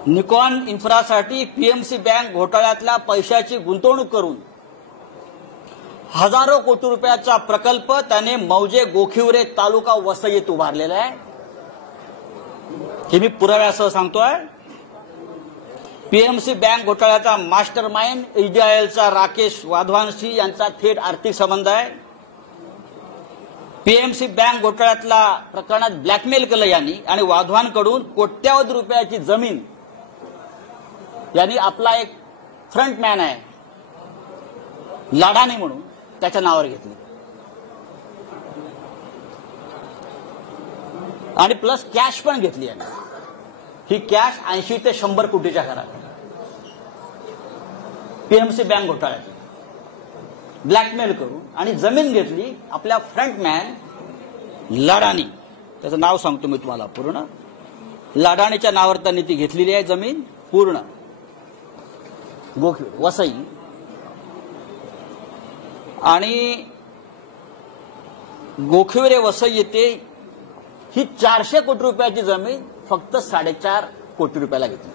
निकॉन इन्फ्रासाठी पीएमसी बँक घोटाळ्यातल्या पैशाची गुंतवणूक करून हजारो कोटी रुपयाचा प्रकल्प त्याने मौजे गोखिवरे तालुका वसई येथे उभारलेला आहे। हे मी पुराव्यासह सांगतोय। पीएमसी बँक घोटाळ्याचा मास्टर माइंड एचडीआयएलचा राकेश वाधवानशी यांचा थेट आर्थिक संबंध आहे। पीएमसी बँक घोटाळ्यातल्या प्रकरणात ब्लॅकमेल केलं यांनी, आणि वाधवानकडून कोट्यावधी रुपयाची जमीन यांनी आपला एक फ्रंटमॅन आहे लाडानी म्हणून त्याच्या नावावर घेतली। आणि प्लस कॅश पण घेतली आहे. ही कॅश 80 ते 100 कोटीच्या घरात पीएमसी बँक घोटाळ्यात ब्लॅकमेल करून आणि जमीन घेतली. आपल्या फ्रंटमॅन लाडानी, त्याचं नाव सांगतो मी तुम्हाला पूर्ण, लाडाणीच्या नावावर त्यांनी ती घेतलेली आहे जमीन पूर्ण वसई. आणि गोखिवरे वसई येथे ही 400 कोटी रुपयाची जमीन फक्त 4.5 कोटी रुपयाला घेतली.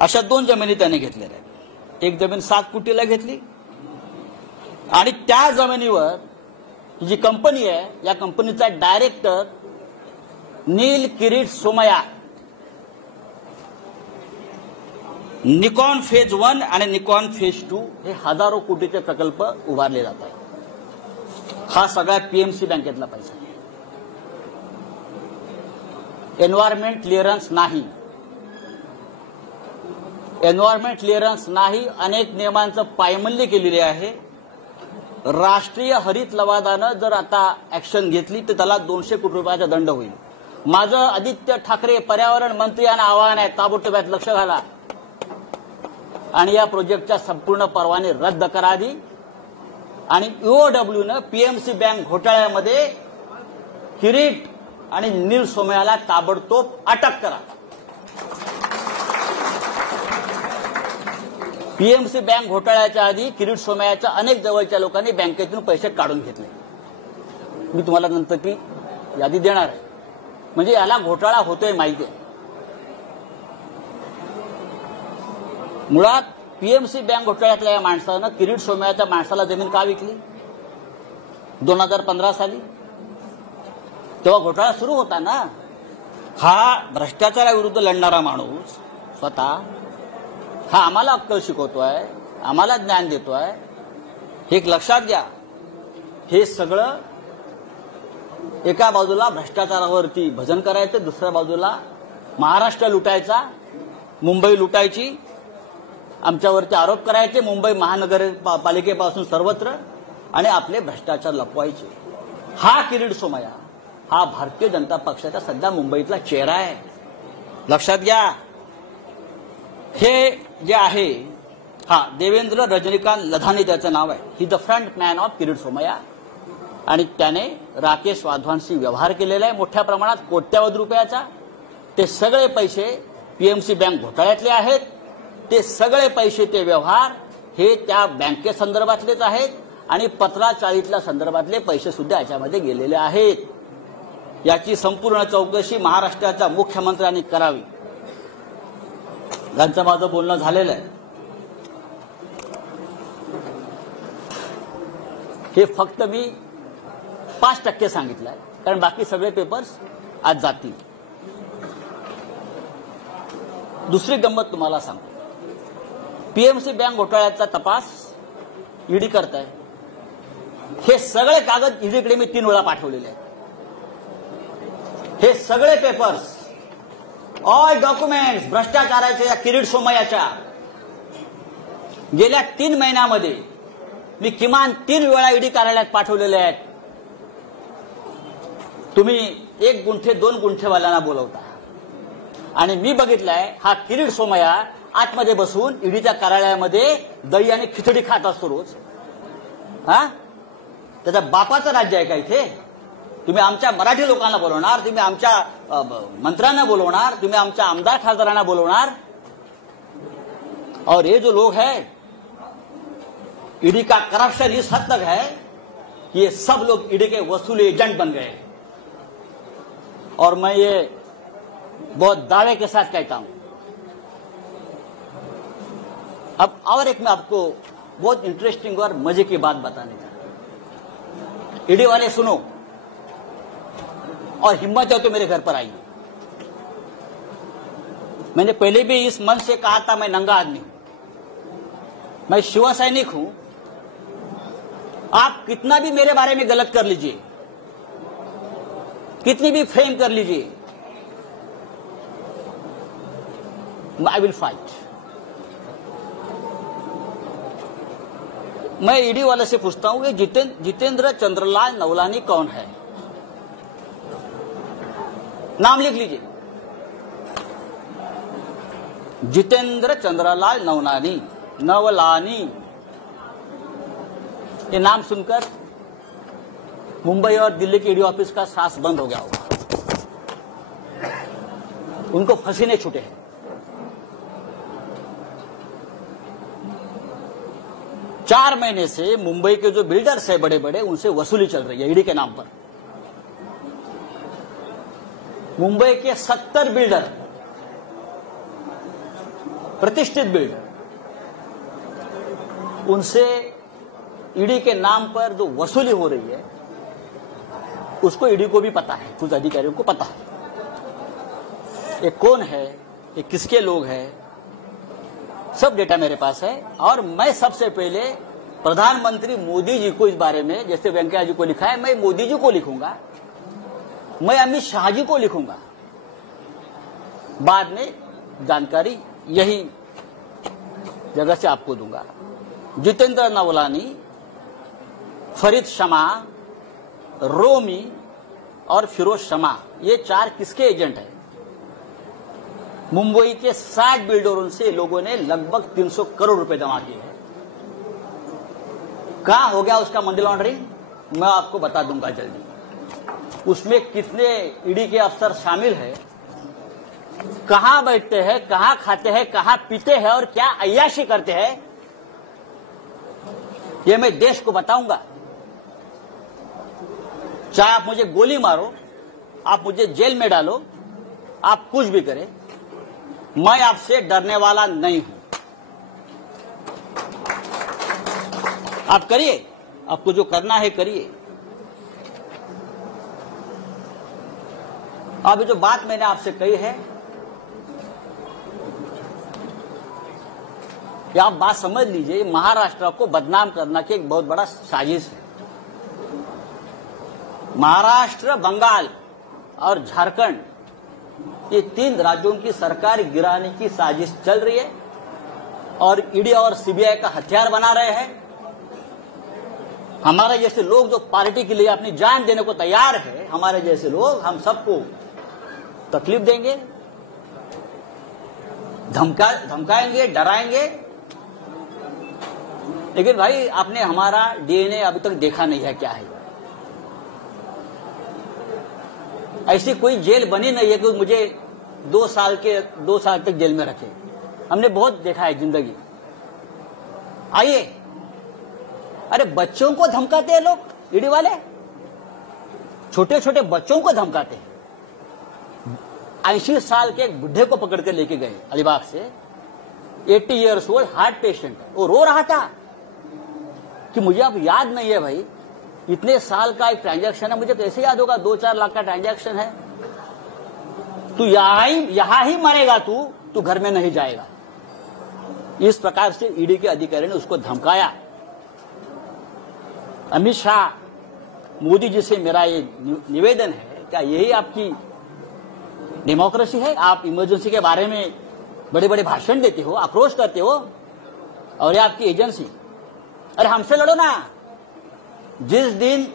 अशा 2 जमिनी त्याने घेतलेल्या आहेत. एक जमीन 7 कोटीला घेतली आणि त्या जमिनीवर जी कंपनी आहे, या कंपनीचा डायरेक्टर नील किरीट सोमय्या निकॉन फेज 1 आणि निकॉन फेज 2 हे हजारो कोटीचे प्रकल्प उभारले जात आहेत. हा सगळा पीएमसी बँकेतला पैसा. एन्व्हायरमेंट क्लिअरन्स नाही, एन्व्हायरमेंट क्लिअरन्स नाही, अनेक नियमांचं पायमल्ली केलेली आहे. राष्ट्रीय हरित लवादानं जर आता ऍक्शन घेतली तर त्याला 200 कोटी रुपयाचा दंड होईल. माझं आदित्य ठाकरे पर्यावरण मंत्री यांना आवाहन आहे, ताबडतोब यात लक्ष घाला आणि या प्रोजेक्टच्या संपूर्ण परवाने रद्द करावी आणि ईओडब्ल्यूनं पीएमसी बँक घोटाळ्यामध्ये किरीट आणि नील सोमय्याला ताबडतोब अटक करा. पीएमसी बँक घोटाळ्याच्या आधी किरीट सोमय्याच्या अनेक जवळच्या लोकांनी बँकेतून पैसे काढून घेतले. मी तुम्हाला नंतर ती यादी देणार आहे. म्हणजे याला घोटाळा होतोय माहिती आहे. मुळात पीएमसी बँक घोटाळ्यातल्या या माणसानं किरीट सोमय्याच्या माणसाला जमीन का विकली? 2015 साली तेव्हा घोटाळा सुरू होता ना. हा भ्रष्टाचाराविरुद्ध लढणारा माणूस स्वतः हा आम्हाला अक्कल शिकवतोय, आम्हाला ज्ञान देतोय. हे एक लक्षात घ्या. हे सगळं एका बाजूला भ्रष्टाचारावरती भजन करायचं, दुसऱ्या बाजूला महाराष्ट्र लुटायचा, मुंबई लुटायची, आमच्यावरती आरोप करायचे मुंबई महानगरपालिकेपासून सर्वत्र, आणि आपले भ्रष्टाचार लपवायचे. हा किरीट सोमय्या हा भारतीय जनता पक्षाचा सध्या मुंबईतला चेहरा आहे. लक्षात घ्या. हे जे आहे हा देवेंद्र रजनीकांत लधानी त्याचं नाव आहे. He the front man of Kirit Somaiya. आणि त्याने राकेश वाधवांशी व्यवहार केलेला आहे मोठ्या प्रमाणात, कोट्यावधी रुपयाचा. ते सगळे पैसे पीएमसी बँक घोटाळ्यातले आहेत. ते सगळे पैसे, ते व्यवहार हे त्या बँकेसंदर्भातलेच आहेत आणि 1540 संदर्भातले पैसे सुद्धा याच्यामध्ये गेलेले आहेत. याची संपूर्ण चौकशी महाराष्ट्राच्या मुख्यमंत्र्यांनी करावी. यांचं माझं बोलणं झालेलं आहे. हे फक्त मी 5% सांगितलं आहे, कारण बाकी सगळे पेपर्स आज जातील. दुसरी गंमत तुम्हाला सांगतो. पीएमसी बँक घोटाळ्याचा तपास ईडी करताय. हे सगळे कागद ईडीकडे मी 3 वेळा पाठवलेले आहेत. हे सगळे पेपर्स, ऑल डॉक्युमेंट्स भ्रष्टाचाराच्या या किरीट सोमय्याच्या गेल्या 3 महिन्यामध्ये मी किमान 3 वेळा ईडी कार्यालयात पाठवलेले आहेत. तुम्ही 1 गुंठे 2 गुंठेवाल्यांना बोलवता आणि मी बघितलंय हा किरीट सोमय्या आतमध्ये बसून ईडीच्या कार्यालयामध्ये दही आणि खिचडी खात असतो रोज. हा, त्याच्या बापाचं राज्य आहे का इथे? तुम्ही आमच्या मराठी लोकांना बोलवणार, तुम्ही आमच्या मंत्र्यांना बोलवणार, तुम्ही आमच्या आमदार खासदारांना बोलवणार. और ये जो लोग हैं, ईडी का करप्शन इस हद तक है कि ये सब लोग ईडी के वसूली एजेंट बन गए. और मैं ये बहुत दावे के साथ कहता हूं. अब और एक मैं आपको बहुत इंटरेस्टिंग और मजे की बात बताने जा रहा हूं. ईडी वाले सुनो और हिम्मत है तो मेरे घर पर आइए. मैंने पहले भी इस मंच से कहा था, मैं नंगा आदमी हूं, मैं शिव सैनिक हूं. आप कितना भी मेरे बारे में गलत कर लीजिए, कितनी भी फ्रेम कर लीजिए, आई विल फाइट. मैं ईडी वाले से पूछता हूं कि जितेंद्र चंद्रलाल नवलानी कौन है? नाम लिख लीजिए, जितेंद्र चंद्रलाल नवलानी। ये नाम सुनकर मुंबई और दिल्ली के ईडी ऑफिस का सांस बंद हो गया होगा, उनको पसीने छूटे हैं। चार महीने से मुंबई के जो बिल्डर्स है बड़े बड़े, उनसे वसूली चल रही है ईडी के नाम पर। मुंबई के 70 बिल्डर, प्रतिष्ठित बिल्डर, उनसे ईडी के नाम पर जो वसूली हो रही है उसको ईडी को भी पता है, कुछ अधिकारियों को पता है। ये कौन है, ये किसके लोग हैं, सब डेटा मेरे पास है। और मैं सबसे पहले प्रधानमंत्री मोदी जी को इस बारे में, जैसे वेंकैया जी को लिखा है, मैं मोदी जी को लिखूंगा, मैं अमित शाह जी को लिखूंगा। बाद में जानकारी यही जगह से आपको दूंगा। जितेंद्र नवलानी, फरीद शमा, रोमी और फिरोज शमा, ये चार किसके एजेंट हैं? मुंबई के 60 बिल्डरों से लोगों ने लगभग 300 करोड़ रुपए जमा किए हैं। कहां हो गया उसका मनी लॉन्ड्रिंग, मैं आपको बता दूंगा जल्दी। उसमें कितने ईडी के अफसर शामिल हैं, कहां बैठते हैं, कहां खाते हैं, कहां पीते हैं और क्या अय्याशी करते हैं, ये मैं देश को बताऊंगा। चाहे आप मुझे गोली मारो, आप मुझे जेल में डालो, आप कुछ भी करें, मैं आपसे डरने वाला नहीं हूं। आप करिए, आपको जो करना है करिए। अब जो बात मैंने आपसे कही है, कि आप बात समझ लीजिए, महाराष्ट्र को बदनाम करना की एक बहुत बड़ा साजिश है। महाराष्ट्र, बंगाल और झारखंड, ये 3 राज्यों की सरकार गिराने की साजिश चल रही है और ईडी और सीबीआई का हथियार बना रहे हैं। हमारे जैसे लोग जो पार्टी के लिए अपनी जान देने को तैयार है, हमारे जैसे लोग, हम सबको तकलीफ देंगे, धमकाएंगे, डराएंगे। लेकिन भाई, आपने हमारा डीएनए अभी तक देखा नहीं है क्या है। ऐसी कोई जेल बनी नहीं है कि मुझे 2 साल तक जेल में रखे। हमने बहुत देखा है जिंदगी। आइए, अरे बच्चों को धमकाते हैं लोग, ईडी वाले छोटे छोटे बच्चों को धमकाते हैं। 80 साल के एक बुढ़े को पकड़ कर लेके गए अलीबाग से, 80 ईयर्स ओल्ड हार्ट पेशेंट, वो रो रहा था कि मुझे अब याद नहीं है भाई, इतने साल का एक ट्रांजैक्शन है, मुझे कैसे याद होगा, 2-4 लाख का ट्रांजैक्शन है, तू यहां ही मरेगा, तू घर में नहीं जाएगा। इस प्रकार से ईडी के अधिकारी ने उसको धमकाया। अमित शाह, मोदी जी से मेरा ये निवेदन है, क्या यही आपकी डेमोक्रेसी है? आप इमरजेंसी के बारे में बड़े बड़े भाषण देते हो, आक्रोश करते हो, और ये आपकी एजेंसी। अरे हमसे लड़ो ना। जिस दिन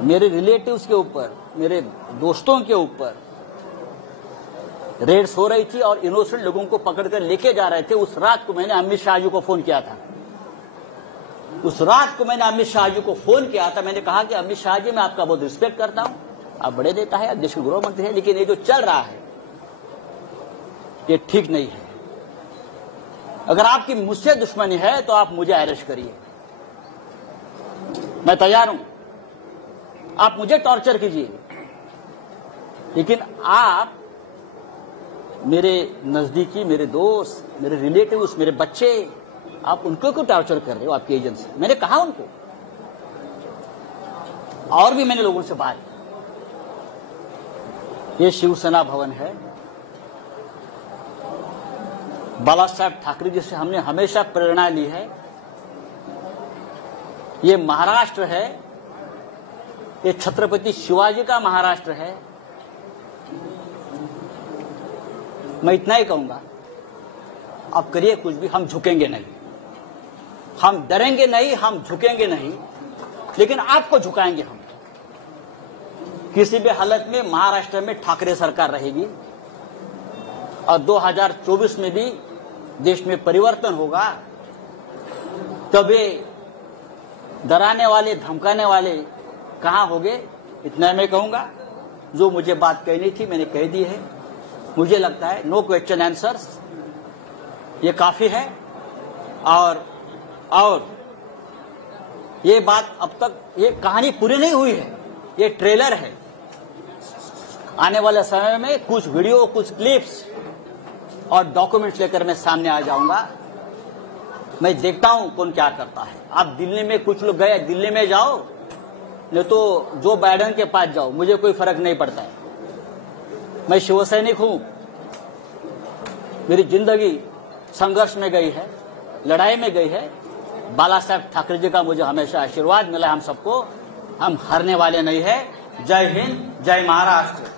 मेरे रिलेटिव्स के ऊपर, मेरे दोस्तों के ऊपर रेड्स हो रही थी और इनोसेंट लोगों को पकड़कर लेके जा रहे थे, उस रात को मैंने अमित शाह जी को फोन किया था। मैंने कहा कि अमित शाह जी, मैं आपका बहुत रिस्पेक्ट करता हूं, आप बड़े नेता है, देश के गृह मंत्री है, लेकिन ये जो चल रहा है ये ठीक नहीं है। अगर आपकी मुझसे दुश्मनी है तो आप मुझे अरेस्ट करिए, मैं तैयार हूं, आप मुझे टॉर्चर कीजिए, लेकिन आप मेरे नजदीकी, मेरे दोस्त, मेरे रिलेटिव्स, मेरे बच्चे, आप उनको क्यों टॉर्चर कर रहे हो आपकी एजेंसी? मैंने कहा उनको, और भी मैंने लोगों से बात। ये शिवसेना भवन है, बाला साहब ठाकरे जी से हमने हमेशा प्रेरणा ली है। ये महाराष्ट्र है, ये छत्रपति शिवाजी का महाराष्ट्र है। मैं इतना ही कहूंगा, आप करिए कुछ भी, हम झुकेंगे नहीं। हम डरेंगे नहीं, हम झुकेंगे नहीं, लेकिन आपको झुकाएंगे हम। किसी भी हालत में महाराष्ट्र में ठाकरे सरकार रहेगी और 2024 में भी देश में परिवर्तन होगा। तभी डराने वाले, धमकाने वाले कहां होंगे, इतना मैं कहूंगा। जो मुझे बात कहनी थी मैंने कह दी है। मुझे लगता है नो क्वेश्चन आंसर्स, ये काफी है। और ये बात अब तक, ये कहानी पूरी नहीं हुई है, ये ट्रेलर है। आने वाले समय में कुछ वीडियो, कुछ क्लिप्स और डॉक्यूमेंट्स लेकर मैं सामने आ जाऊंगा। मैं देखता हूं कौन क्या करता है। आप दिल्ली में, कुछ लोग गए, दिल्ली में जाओ, नहीं तो जो बाइडेन के पास जाओ, मुझे कोई फर्क नहीं पड़ता है। मैं शिवसैनिक हूं, मेरी जिंदगी संघर्ष में गई है, लड़ाई में गई है। बाला साहेब ठाकरे जी का मुझे हमेशा आशीर्वाद मिला है हम सबको। हम हारने वाले नहीं है। जय हिंद, जय महाराष्ट्र।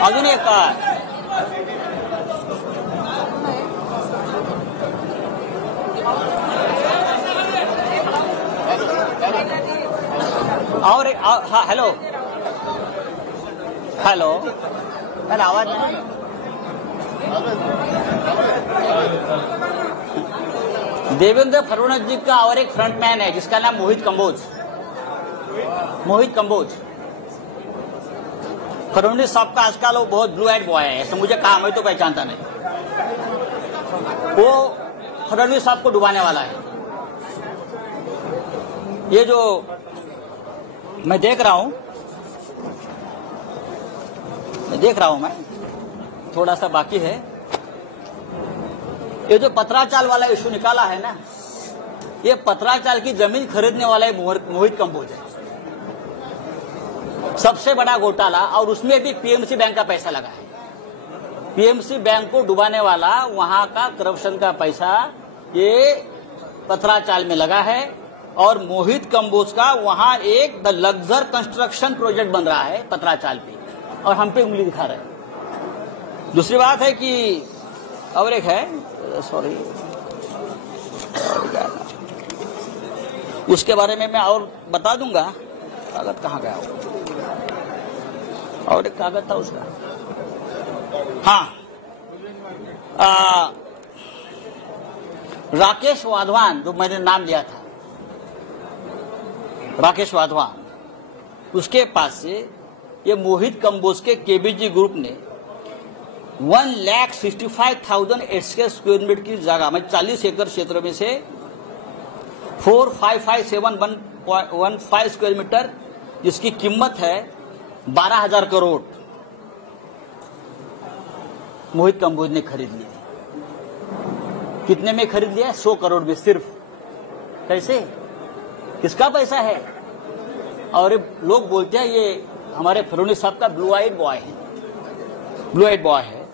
अजून एक और हाँ, हेलो हेलो, मैंने आवाज नहीं। देवेंद्र फडणवीस जी का और एक फ्रंटमैन है जिसका नाम मोहित कंबोज। मोहित कंबोज फडणवीस साहब का आजकल वो बहुत ब्लू आइड बॉय है, ऐसा मुझे कहा, मैं तो पहचानता नहीं। वो फडणवीस साहब को डुबाने वाला है। ये जो मैं देख रहा हूं, मैं थोड़ा सा बाकी है। ये जो पत्राचाल वाला इशू निकाला है ना, ये पत्राचाल की जमीन खरीदने वाला है मोहित कंबोज है। सबसे बड़ा घोटाला, और उसमें भी पीएमसी बैंक का पैसा लगा है। पीएमसी बैंक को डुबाने वाला, वहां का करप्शन का पैसा ये पत्राचाल में लगा है। और मोहित कंबोज का वहां एक द लग्जर कंस्ट्रक्शन प्रोजेक्ट बन रहा है पत्राचाल पे, और हम पे उंगली दिखा रहे हैं। दूसरी बात है कि और एक है, सॉरी, उसके बारे में मैं और बता दूंगा। कागज कहाँ गया? और एक कागज था उसका, हाँ, राकेश वाधवान, जो मैंने नाम लिया था, राकेश वाधवान, उसके पास से ये मोहित कंबोज के केबीजी ग्रुप ने 1,65,000 स्क्वायर मीटर की जगह में 40 एकड़ क्षेत्र में से 455,715 स्क्वायर मीटर, जिसकी कीमत है 12,000 करोड़, मोहित कंबोज ने खरीद लिया। कितने में खरीद लिया? 100 करोड़ में सिर्फ। कैसे? किसका पैसा है? और लोग बोलते हैं ये हमारे फडणवीस साहब का ब्लू आइड बॉय है। ब्लू आइड बॉय है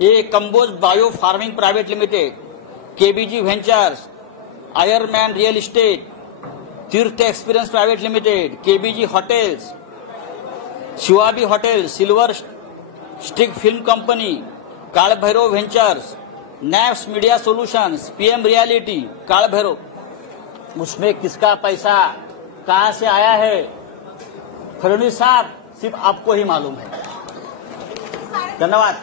ये। Kamboj bio farming private limited, KBG ventures, आयरमैन real estate, Tirth experience private limited, KBG hotels, Shivabi hotel, silver stick film company, Kaal Bhairav ventures, naps media solutions, PM reality, Kaal Bhairav. उसमें किसका पैसा कहां से आया है, फडणवीस साहब, सिर्फ आपको ही मालूम है। धन्यवाद।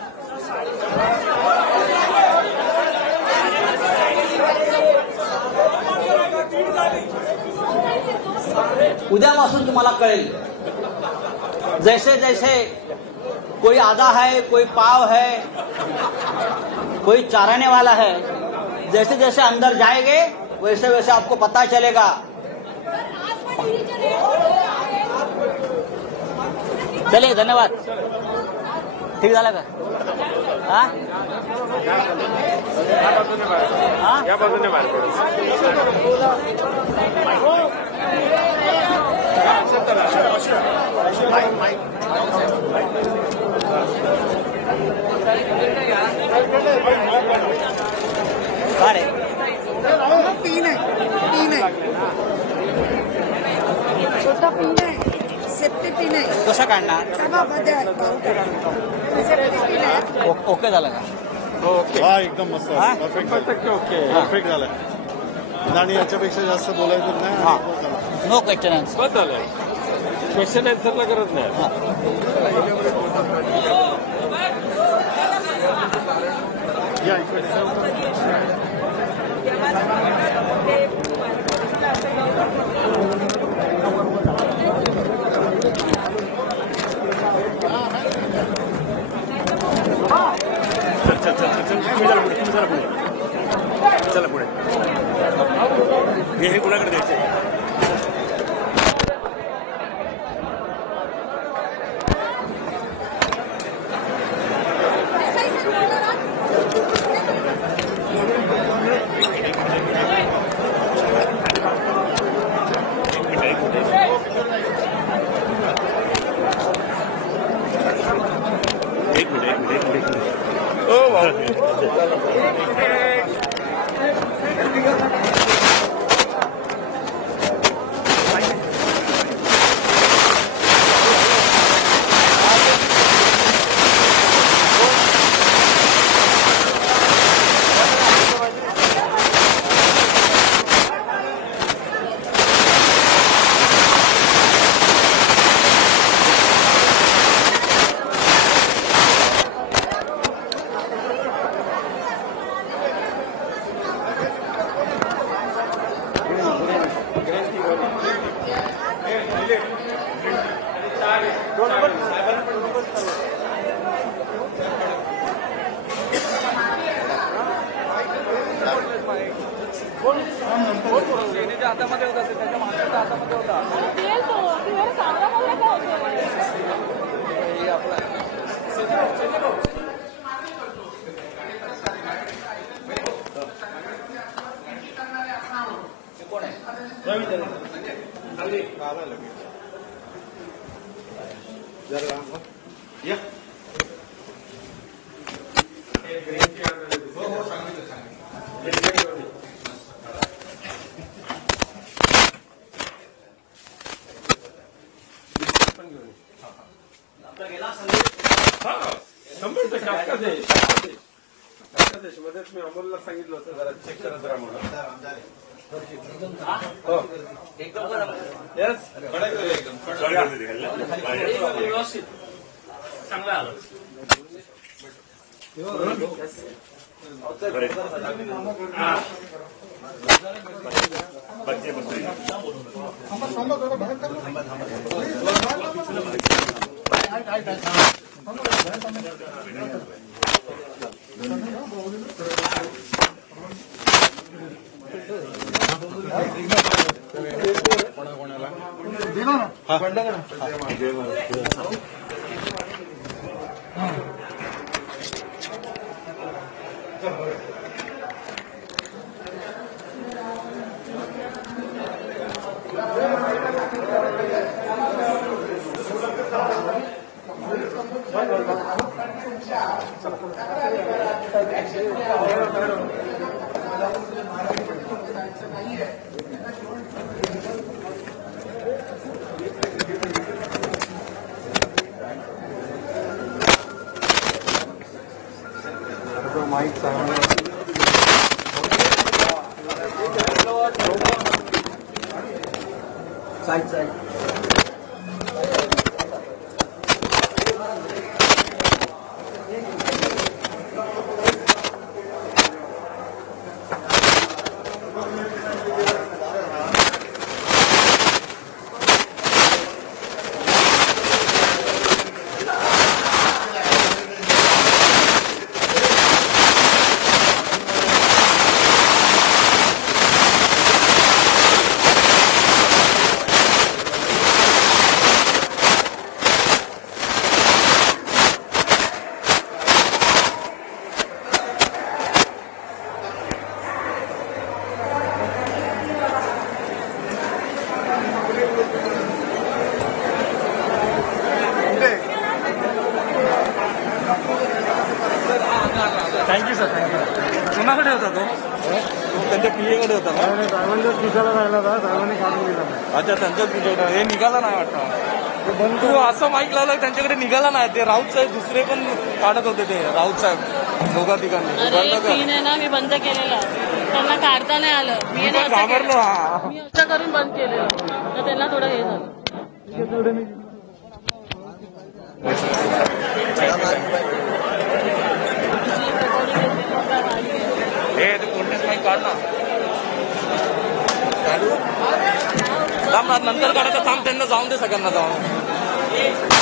उद्यापासून तुम्हाला कळेल, जैसे जैसे कोई आधा है, कोई पाव है, कोई चाराने वाला है, जैसे जैसे अंदर जाएंगे वैसे वैसे आपको पता चलेगा। चलिए, धन्यवाद। ठीक झालं का? हाँ? हाँ? या बाजूने बाहेर पडू. अरे छोटा पिन है. कसं काढणार ओके झालं का हा एकदम मस्त हा? परफेक्ट ओके परफेक्ट झालाय आणि याच्यापेक्षा जास्त बोलायचं नाही हा नो क्वेश्चन आन्सर बस झालं क्वेश्चन आन्सरला गरज नाही या इकडे चला पुढे हे कुणाकडे द्यायचे एक मिनिट ओ हातामध्ये होता त्याच्या माणसाच्या हातामध्ये होता या मध्येच मी अमोलला सांगितलं होतं जरा चेक करत राहा म्हणून व्यवस्थित चांगलं आलं बच्चे बच्चे माईक चांगला साईड थँक्यू सर थँक्यू कुणाकडे होता तो त्यांच्या पीएकडे होता का साहेबांच्याच पिसाला राहिला होता साहेबांनी काढून दिला अच्छा त्यांच्याच पीएकडे हे निघाला नाही वाटतं तू असं माईक लावलं त्यांच्याकडे निघाला नाही ते राऊत साहेब दुसरे पण काढत होते ते राऊत साहेब दोघा तिघांनी अरे बंद कर. पिन आहे ना मी बंद केलेला त्यांना काढता नाही आलं मी आहे ना असं घाबरलो केलं. हा मी असं करून बंद केलेलं तर त्यांना थोडं हे झालं हे ते कोणतेच माईक काढ ना चालू थांब ना, नंतर काढायचं थांब त्यांना जाऊन दे सगळ्यांना जाऊन